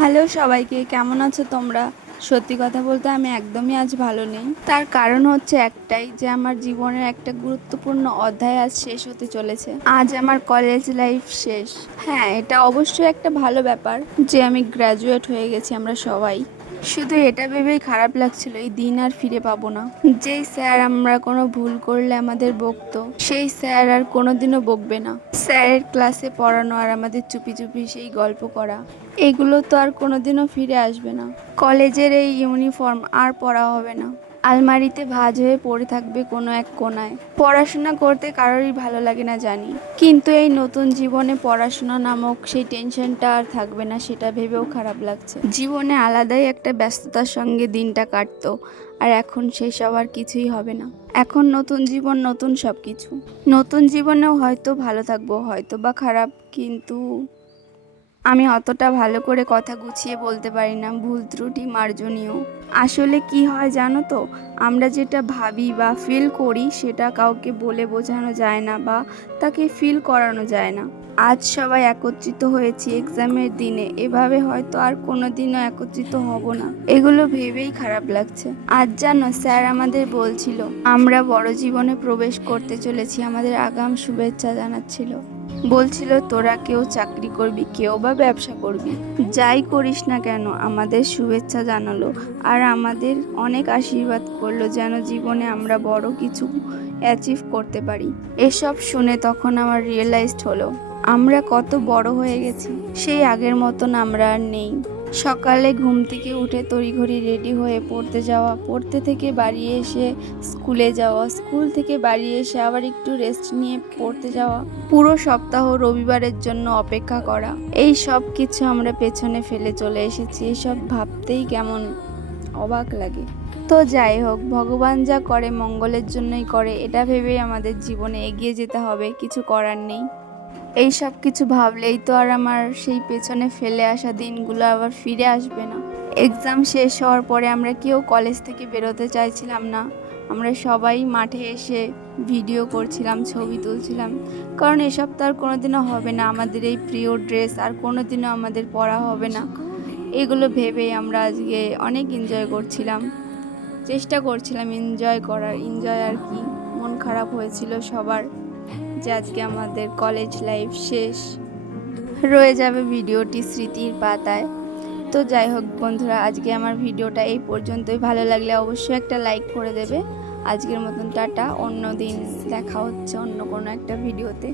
Hello সবাইকে, কেমন আছো তোমরা? সত্যি কথা বলতে আমি একদমই আজ ভালো নেই। তার কারণ হচ্ছে একটাই, যে আমার জীবনের একটা গুরুত্বপূর্ণ অধ্যায় আজ শেষ হতে চলেছে। আজ আমার কলেজ লাইফ শেষ। হ্যাঁ, এটা অবশ্যই একটা ভালো ব্যাপার যে আমি গ্র্যাজুয়েট হয়ে গেছি আমরা সবাই। শুধু এটা ভেবেই খারাপ লাগছিল এই দিন আর ফিরে পাবো না। যেই স্যার আমরা কোনো ভুল করলে আমাদের বকতো, সেই স্যার আর কোনোদিনও বকবে না। স্যারের ক্লাসে পড়ানো আর আমাদের চুপি চুপি সেই গল্প করা, এগুলো তো আর কোনোদিনও ফিরে আসবে না। কলেজের এই ইউনিফর্ম আর পরা হবে না। আলমারিতে ভাঁজ হয়ে পড়ে থাকবে কোনো এক কোনায়। পড়াশোনা করতে কারোরই ভালো লাগে না জানি, কিন্তু এই নতুন জীবনে পড়াশোনা নামক সেই টেনশনটা আর থাকবে না, সেটা ভেবেও খারাপ লাগছে। জীবনে আলাদাই একটা ব্যস্ততার সঙ্গে দিনটা কাটতো, আর এখন সেই সব আর কিছুই হবে না। এখন নতুন জীবন, নতুন সব কিছু। নতুন জীবনেও হয়তো ভালো থাকবো, হয়তো বা খারাপ, কিন্তু আমি অতটা ভালো করে কথা গুছিয়ে বলতে পারি না, ভুল ত্রুটি মার্জনীয়। আসলে কি হয় জানো তো, আমরা যেটা ভাবি বা ফিল করি সেটা কাউকে বলে বোঝানো যায় না বা তাকে ফিল করানো যায় না। আজ সবাই একত্রিত হয়েছি এক্সামের দিনে, এভাবে হয়তো আর কোনোদিনও একত্রিত হব না। এগুলো ভেবেই খারাপ লাগছে। আজ জানো, স্যার আমাদের বলছিল আমরা বড় জীবনে প্রবেশ করতে চলেছি, আমাদের আগাম শুভেচ্ছা জানাচ্ছিল। বলছিল তোরা কেউ চাকরি করবি, কেউ বা ব্যবসা করবি, যাই করিস না কেন আমাদের শুভেচ্ছা জানালো আর আমাদের অনেক আশীর্বাদ করলো যেন জীবনে আমরা বড় কিছু অ্যাচিভ করতে পারি। এসব শুনে তখন আমার রিয়েলাইজড হলো আমরা কত বড় হয়ে গেছি। সেই আগের মতন আমরা আর নেই। সকালে ঘুম থেকে উঠে তড়িঘড়ি রেডি হয়ে পড়তে যাওয়া, পড়তে থেকে বাড়ি এসে স্কুলে যাওয়া, স্কুল থেকে বাড়ি এসে আবার একটু রেস্ট নিয়ে পড়তে যাওয়া, পুরো সপ্তাহ রবিবারের জন্য অপেক্ষা করা, এই সব কিছু আমরা পেছনে ফেলে চলে এসেছি। এইসব ভাবতেই কেমন অবাক লাগে। তো যাই হোক, ভগবান যা করে মঙ্গলের জন্যই করে, এটা ভেবেই আমাদের জীবনে এগিয়ে যেতে হবে, কিছু করার নেই। এই সব কিছু ভাবলেই তো আর আমার সেই পেছনে ফেলে আসা দিনগুলো আবার ফিরে আসবে না। এক্সাম শেষ হওয়ার পরে আমরা কেউ কলেজ থেকে বেরোতে চাইছিলাম না। আমরা সবাই মাঠে এসে ভিডিও করছিলাম, ছবি তুলছিলাম, কারণ এসব তো আর কোনোদিনও হবে না। আমাদের এই প্রিয় ড্রেস আর কোনোদিনও আমাদের পরা হবে না। এগুলো ভেবেই আমরা আজকে অনেক এনজয় করছিলাম, চেষ্টা করছিলাম এনজয় করার। এনজয় আর কি, মন খারাপ হয়েছিল সবার যে আজকে আমাদের কলেজ লাইফ শেষ, রয়ে যাবে ভিডিওটি স্মৃতির পাতায়। তো যাই হোক বন্ধুরা, আজকে আমার ভিডিওটা এই পর্যন্তই। ভালো লাগলে অবশ্যই একটা লাইক করে দেবে। আজকের মতন টাটা, অন্য দিন দেখা হচ্ছে অন্য কোনো একটা ভিডিওতে।